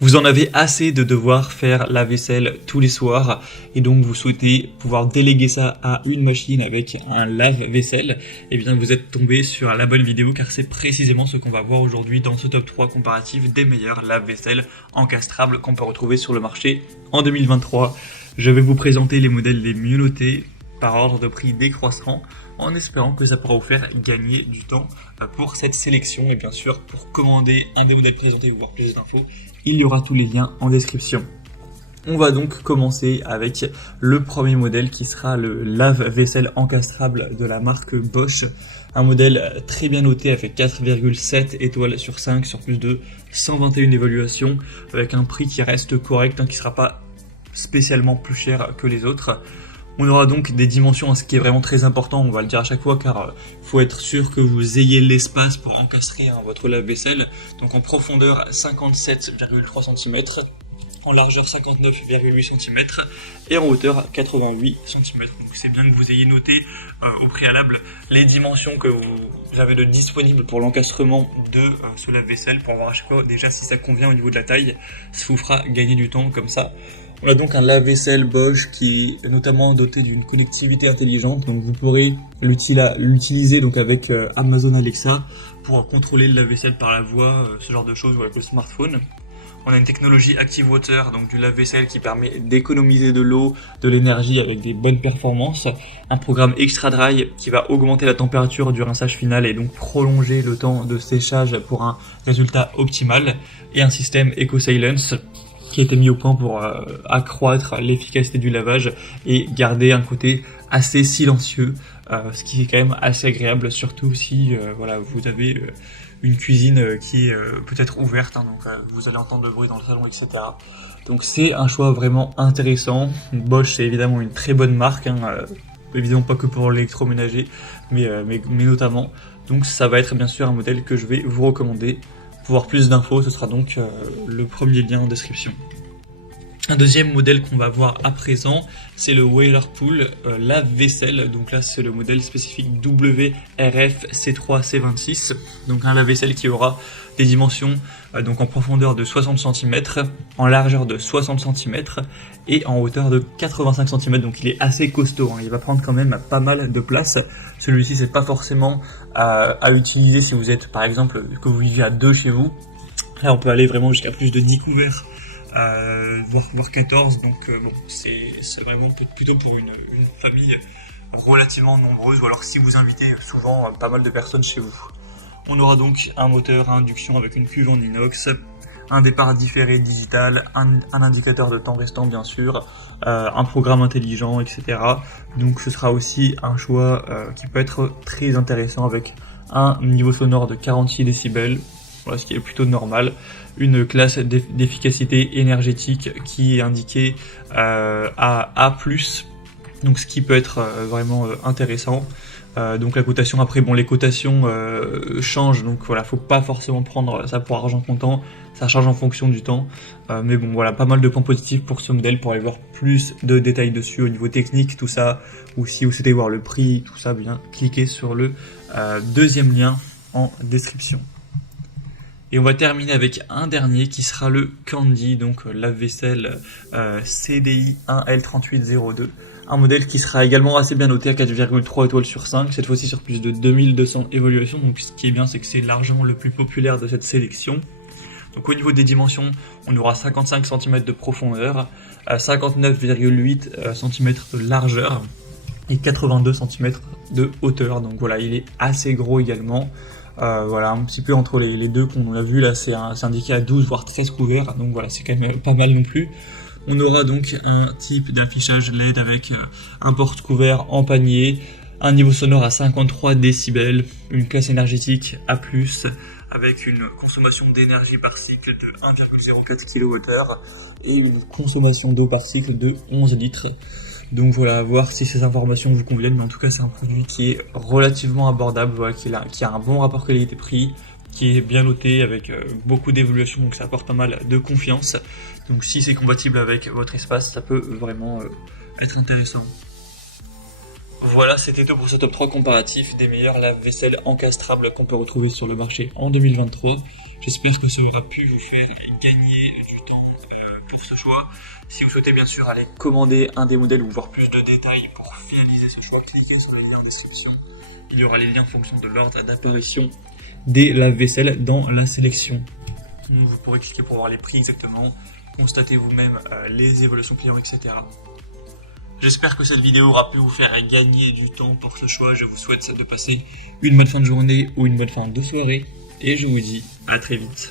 Vous en avez assez de devoir faire la vaisselle tous les soirs et donc vous souhaitez pouvoir déléguer ça à une machine avec un lave-vaisselle. Eh bien vous êtes tombé sur la bonne vidéo car c'est précisément ce qu'on va voir aujourd'hui dans ce top 3 comparatif des meilleurs lave-vaisselle encastrables qu'on peut retrouver sur le marché en 2023. Je vais vous présenter les modèles les mieux notés par ordre de prix décroissant en espérant que ça pourra vous faire gagner du temps pour cette sélection. Et bien sûr, pour commander un des modèles présentés ou voir plus d'infos, il y aura tous les liens en description. On va donc commencer avec le premier modèle qui sera le lave-vaisselle encastrable de la marque Bosch. Un modèle très bien noté avec 4,7 étoiles sur 5 sur plus de 121 évaluations avec un prix qui reste correct, qui ne sera pas spécialement plus cher que les autres. On aura donc des dimensions, ce qui est vraiment très important, on va le dire à chaque fois, car faut être sûr que vous ayez l'espace pour encastrer votre lave-vaisselle. Donc en profondeur 57,3 cm, en largeur 59,8 cm et en hauteur 88 cm. Donc c'est bien que vous ayez noté au préalable les dimensions que vous avez de disponibles pour l'encastrement de ce lave-vaisselle pour voir à chaque fois déjà si ça convient au niveau de la taille. Ça vous fera gagner du temps comme ça. On a donc un lave-vaisselle Bosch qui est notamment doté d'une connectivité intelligente, donc vous pourrez l'utiliser donc avec Amazon Alexa pour contrôler le lave-vaisselle par la voix, ce genre de choses, ou avec le smartphone. On a une technologie Active Water, donc du lave-vaisselle qui permet d'économiser de l'eau, de l'énergie avec des bonnes performances. Un programme Extra Dry qui va augmenter la température du rinçage final et donc prolonger le temps de séchage pour un résultat optimal. Et un système Eco Silence qui a été mis au point pour accroître l'efficacité du lavage et garder un côté assez silencieux, ce qui est quand même assez agréable, surtout si vous avez une cuisine qui est peut-être ouverte, donc vous allez entendre le bruit dans le salon, etc. Donc c'est un choix vraiment intéressant. Bosch, c'est évidemment une très bonne marque, évidemment pas que pour l'électroménager, mais notamment. Donc ça va être bien sûr un modèle que je vais vous recommander. Pour voir plus d'infos, ce sera donc le premier lien en description. Un deuxième modèle qu'on va voir à présent, c'est le Whirlpool lave-vaisselle. Donc là, c'est le modèle spécifique WRF C3-C26. Donc un lave-vaisselle qui aura des dimensions donc en profondeur de 60 cm, en largeur de 60 cm et en hauteur de 85 cm. Donc il est assez costaud, il va prendre quand même pas mal de place. Celui-ci, c'est pas forcément à utiliser si vous êtes par exemple que vous vivez à 2 chez vous. Là, on peut aller vraiment jusqu'à plus de 10 couverts. Voire 14, donc c'est vraiment plutôt pour une famille relativement nombreuse, ou alors si vous invitez souvent pas mal de personnes chez vous. On aura donc un moteur à induction avec une cuve en inox, un départ différé digital, un indicateur de temps restant bien sûr, un programme intelligent, etc. Donc ce sera aussi un choix qui peut être très intéressant avec un niveau sonore de 46 décibels, voilà, ce qui est plutôt normal. Une classe d'efficacité énergétique qui est indiquée à A+, donc ce qui peut être vraiment intéressant. Donc la cotation, après les cotations changent, donc voilà, faut pas forcément prendre ça pour argent comptant, ça change en fonction du temps, mais bon voilà, pas mal de points positifs pour ce modèle. Pour aller voir plus de détails dessus au niveau technique, tout ça, ou si vous souhaitez voir le prix, tout ça, bien cliquez sur le deuxième lien en description. Et on va terminer avec un dernier qui sera le Candy, donc lave-vaisselle CDI 1L3802. Un modèle qui sera également assez bien noté à 4,3 étoiles sur 5, cette fois-ci sur plus de 2200 évaluations. Donc ce qui est bien, c'est que c'est largement le plus populaire de cette sélection. Donc au niveau des dimensions, on aura 55 cm de profondeur, 59,8 cm de largeur et 82 cm de hauteur. Donc voilà, il est assez gros également. Voilà, un petit peu entre les deux qu'on a vu là, c'est indiqué à 12 voire 13 couverts, donc voilà, c'est quand même pas mal non plus. On aura donc un type d'affichage LED avec un porte-couvert en panier, un niveau sonore à 53 décibels, une classe énergétique A+, avec une consommation d'énergie par cycle de 1,04 kWh et une consommation d'eau par cycle de 11 litres. Donc voilà, à voir si ces informations vous conviennent, mais en tout cas c'est un produit qui est relativement abordable, voilà, qui a un bon rapport qualité-prix, qui est bien noté avec beaucoup d'évolution, donc ça apporte pas mal de confiance. Donc si c'est compatible avec votre espace, ça peut vraiment être intéressant. Voilà, c'était tout pour ce top 3 comparatif des meilleurs lave-vaisselle encastrables qu'on peut retrouver sur le marché en 2023. J'espère que ça aura pu vous faire gagner du temps pour ce choix. Si vous souhaitez bien sûr aller commander un des modèles ou voir plus de détails pour finaliser ce choix, cliquez sur les liens en description. Il y aura les liens en fonction de l'ordre d'apparition des lave-vaisselle dans la sélection. Donc vous pourrez cliquer pour voir les prix exactement, constater vous-même les évolutions clients, etc. J'espère que cette vidéo aura pu vous faire gagner du temps pour ce choix. Je vous souhaite de passer une bonne fin de journée ou une bonne fin de soirée. Et je vous dis à très vite.